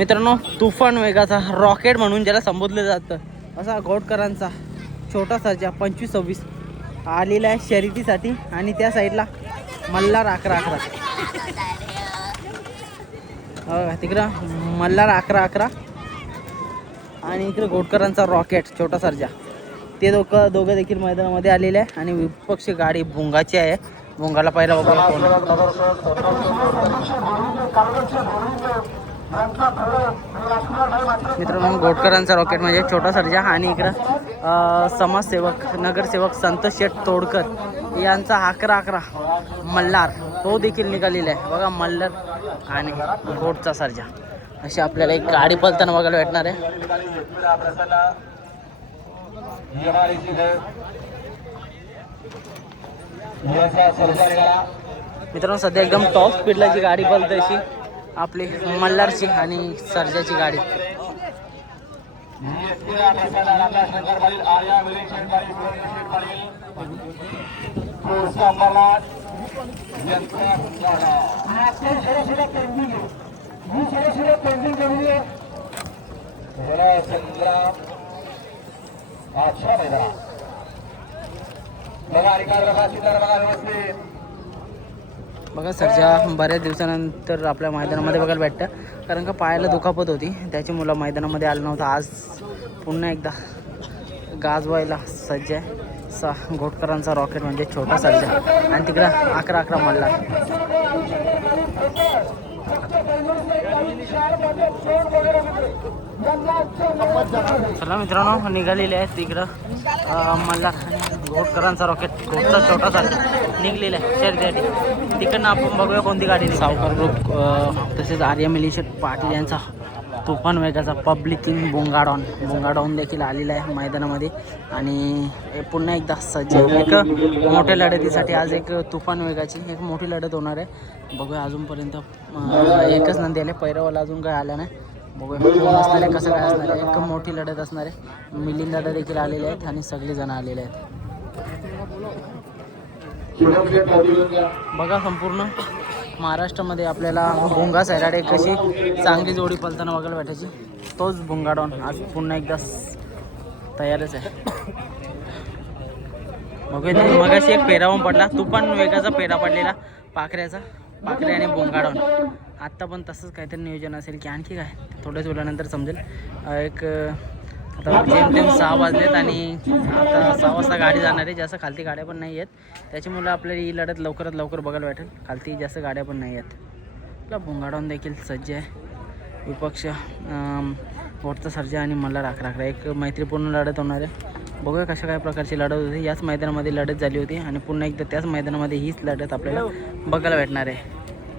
मित्रांनो, तुफान वेगाचा रॉकेट म्हणून ज्याला संबोधलं जातं असा घोटकरांचा छोटा सर्जा 25-26 आलेला आहे शर्यतीसाठी. आणि त्या साईडला मल्हार 11-11 तिकडं मल्हार 11-11 आणि इकडे घोटकरांचा रॉकेट छोटा सर्जा. ते दोघं देखील मैदानामध्ये आलेले आहे. आणि विपक्ष गाडी भुंगाची आहे. भुंगाला पायरा बघा कोण. मित्रांनो, घोटकरांचा रॉकेट म्हणजे छोटा सर्जा. आणि इकडं समाजसेवक नगरसेवक संतोष शेठ तोडकर यांचा 11-11 मल्हार तो देखील निघालेला आहे बघा. मल्हार आणि घोटचा सर्जा अशी आपल्याला एक गाडी पळताना बघायला भेटणार आहे. मित्रांनो, सध्या एकदम टॉप स्पीडला जी गाडी पळते अशी आपली मल्हारची आणि सर्जाची गाडी. बघा, सर्जा बऱ्याच दिवसानंतर आपल्या मैदानामध्ये बघायला भेटतं. कारण का पायाला दुखापत होती, त्याची मुलं मैदानामध्ये आलं नव्हतं. आज पुन्हा एकदा गाजवायला सज्ज आहे घोटकरांचा रॉकेट म्हणजे छोटा सर्जा. आणि तिकडं 11-11 मल्हार. चला मित्रांनो, निघालेले आहेत तिकडं मल्हार घोटकरांचा रॉकेट घोटचा छोटा सर्जा निघलेला आहे शर्यतीसाठी. तिकडनं आपण बघूया कोणती गाडी. सावकार ग्रुप तसेच आर्या मिलिशेट पाटील यांचा तुफान वेगाचा पब्लिक किंग बुंगाडॉन देखील आलेला आहे मैदानामध्ये. आणि पुन्हा एकदा सज्ज एक मोठ्या लढतीसाठी आज एक तुफान वेगाची एक मोठी लढत होणार आहे. बघूया, अजूनपर्यंत एकच नंदी आले, पैरावाला अजून काय आला नाही. बघूया कोण असणार आहे, कसं काय असणार आहे. एक मोठी लढत असणार आहे. मिलिंद दादा देखील आलेले आहेत आणि सगळेजण आलेले आहेत. बघा, संपूर्ण महाराष्ट्रामध्ये आपल्याला भुंगा सैराडे कशी चांगली जोडी पळताना बघायला भेटायची. तोच भुंगाडॉन आज पुन्हा एकदा तयारच आहे. बघूया, मगाशी एक पेरावून पडला, तुफान वेगाचा पेरा पडलेला पाखरे आणि भुंगाडॉन. आत्ता पण तसंच काहीतरी नियोजन असेल की आणखी काय थोड्याच वेळानंतर समजेल. एक आता जेमतेम 6 वाजलेत आणि आता 6 वाजता गाडी जाणार आहे. जास्त खालती गाड्या पण नाही आहेत, त्याच्यामुळे आपल्याला ही लढत लवकरात लवकर बघायला भेटेल. खालती जास्त गाड्या पण नाही आहेत. आपला भुंगाडॉन देखील सज्ज आहे. विपक्ष घोटचा सर्जा आणि मल्हार 11-11 एक मैत्रीपूर्ण लढत होणार आहे. बघूया कशा काय प्रकारची लढत होती. याच मैदानामध्ये लढत झाली होती आणि पुन्हा एकदा त्याच मैदानामध्ये हीच लढत आपल्याला बघायला भेटणार आहे.